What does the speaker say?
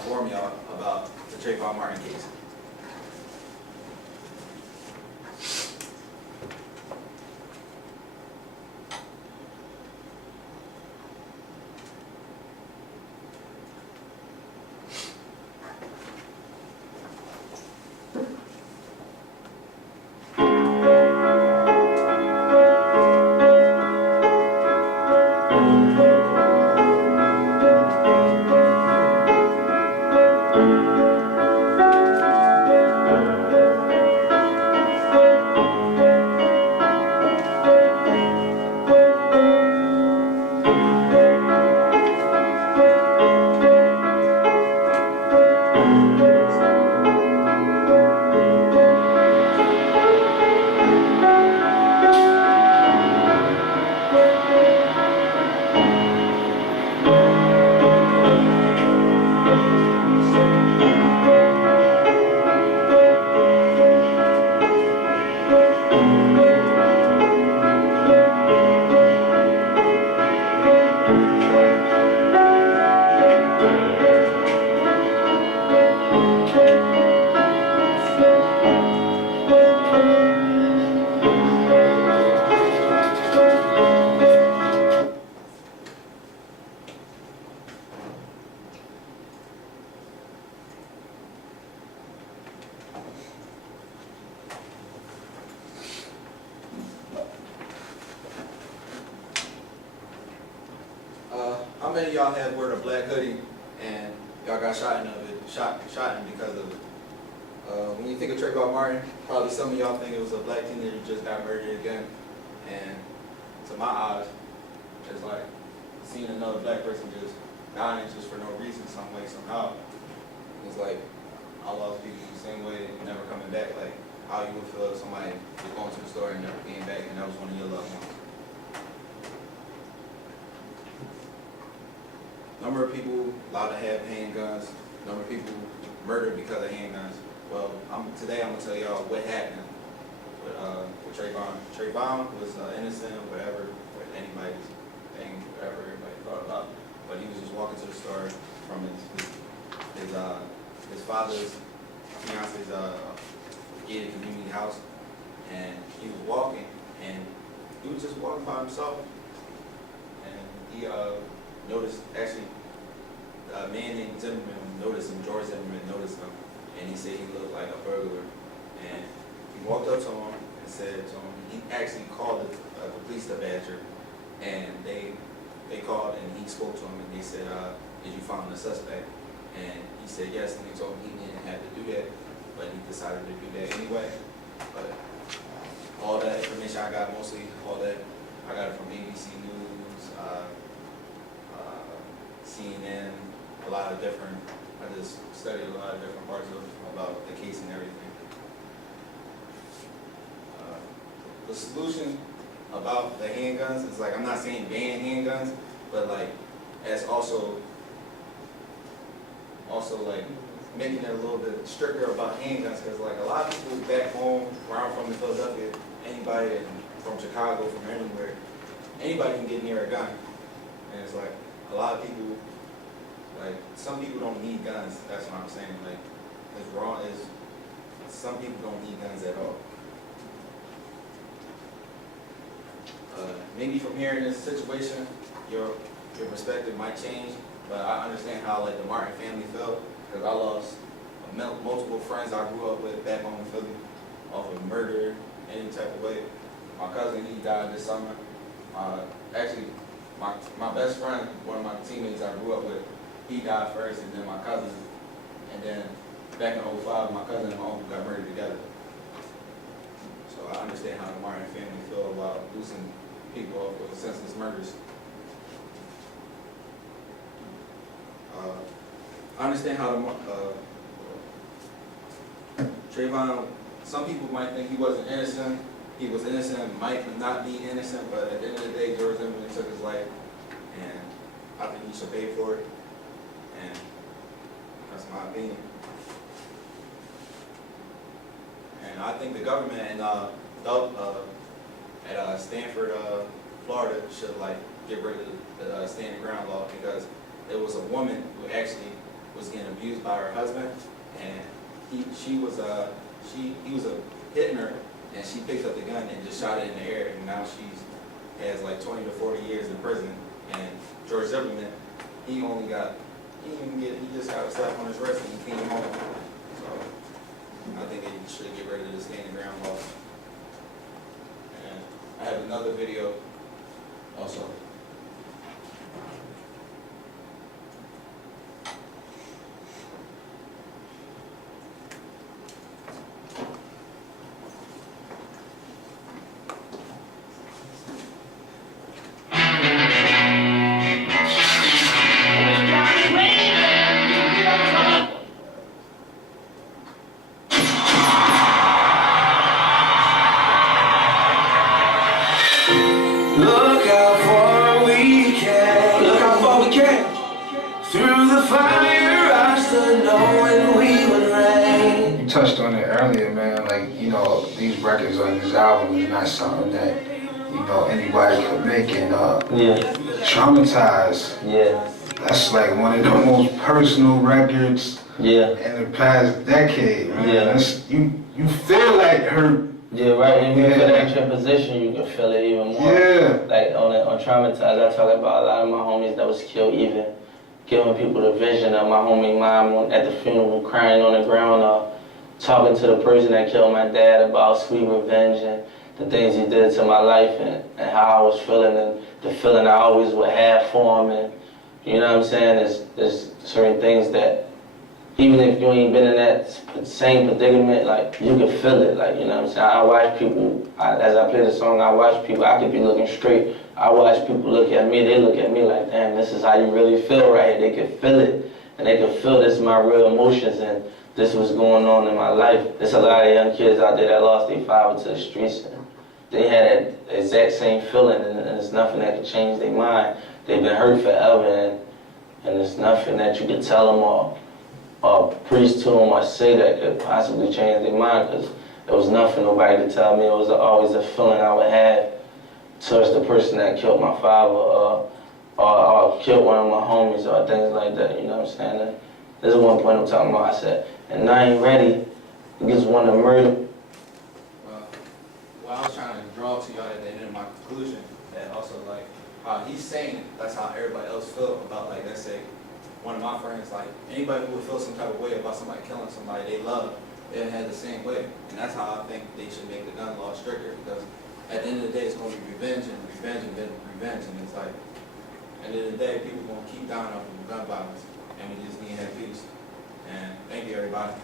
inform y'all about the Trayvon Martin case. How many of y'all have wear a black hoodie and y'all got shot in shot in because of it? When you think of Trayvon Martin, probably some of y'all think it was a black teenager who just got murdered again. And to my eyes, it's like seeing another black person just dying just for no reason, some way, somehow. It's like I lost people the same way, never coming back. Like how you would feel if somebody was going to the store and never came back, and that was one of your loved ones. Number of people allowed to have handguns. Number of people murdered because of handguns. Well, today I'm gonna tell y'all what happened with Trayvon. Trayvon was innocent, whatever, anybody's thing, whatever everybody thought about. But he was just walking to the store from his father's fiance's gated community house, and he was walking, and he was just walking by himself, and he noticed, actually, a man named Zimmerman noticed him, George Zimmerman noticed him, and he said he looked like a burglar. And he walked up to him and said to him, he actually called the police to Badger, and they called and he spoke to him, and they said, did you find the suspect? And he said yes, and they told him he didn't have to do that, but he decided to do that anyway. But all that information I got, mostly all that, I got it from ABC News, CNN, a lot of different, I just studied a lot of different parts about the case and everything. The solution about the handguns is like, I'm not saying ban handguns, but like, as also like making it a little bit stricter about handguns, because like a lot of people back home, where I'm from in Philadelphia, anybody from Chicago, from anywhere, anybody can get near a gun. And it's like, a lot of people, like, some people don't need guns, that's what I'm saying. Like, it's wrong, some people don't need guns at all. Maybe from here in this situation, your perspective might change, but I understand how like the Martin family felt, because I lost multiple friends I grew up with back home in Philly off of murder, any type of way. My cousin, he died this summer. Actually, my best friend, one of my teammates I grew up with, he died first, and then my cousin, and then back in '05, my cousin and my uncle got murdered together. So I understand how the Martin family feel about losing people off of senseless murders. I understand how Trayvon, some people might think he wasn't innocent. He was innocent, might not be innocent, but at the end of the day, George Zimmerman took his life, and I think he should pay for it, and that's my opinion. And I think the government and at Stanford, Florida, should like get rid of the stand your ground law, because there was a woman who actually was getting abused by her husband, and he was hitting her, and she picked up the gun and just shot it in the air, and now she has like 20 to 40 years in prison. And George Zimmerman, he just got a slap on his wrist and he came home. So I think they should get rid of the stand ground law. And I have another video also. Look how far we came. Look how far we came. Through the fire, I stood knowing we would reign. You touched on it earlier, man. Like, you know, these records on this album is not something that, you know, anybody could make. And Traumatized. Yeah. That's like one of the most personal records Yeah. in the past decade, man. Yeah. That's, you feel like her. Yeah, right. And you Yeah. feel that your position, you can feel it even more. Yeah. Like on Traumatized, I talk about a lot of my homies that was killed, even giving people the vision of my homie mom at the funeral, crying on the ground, talking to the person that killed my dad about sweet revenge and the things he did to my life and how I was feeling and the feeling I always would have for him. And you know what I'm saying? There's certain things that even if you ain't been in that same predicament, like, you can feel it, like, you know what I'm saying? I watch people, as I play the song, I watch people, I could be looking straight, I watch people look at me, they look at me like, damn, this is how you really feel right here. They can feel it, and they can feel this is my real emotions, and this was going on in my life. There's a lot of young kids out there that lost their father to the streets, and they had that exact same feeling, and there's nothing that can change their mind. They've been hurt forever, and there's nothing that you can tell them or preach to them or say that could possibly change their mind, because there was nothing nobody could tell me. It was always a feeling I would have towards the person that killed my father or killed one of my homies or things like that, you know what I'm saying? And this is one point I'm talking about. I said, and I ain't ready, niggas want to murder. What I was trying to draw to y'all at the end of my conclusion, that also, like, how he's saying it, that's how everybody else feel about, like, let's say, one of my friends, like, anybody who would feel some type of way about somebody killing somebody they love, they had the same way. And that's how I think they should make the gun law stricter, because at the end of the day, it's going to be revenge and revenge and then revenge. And it's like, at the end of the day, people are going to keep dying off of gun violence, and we just need to have peace. And thank you, everybody.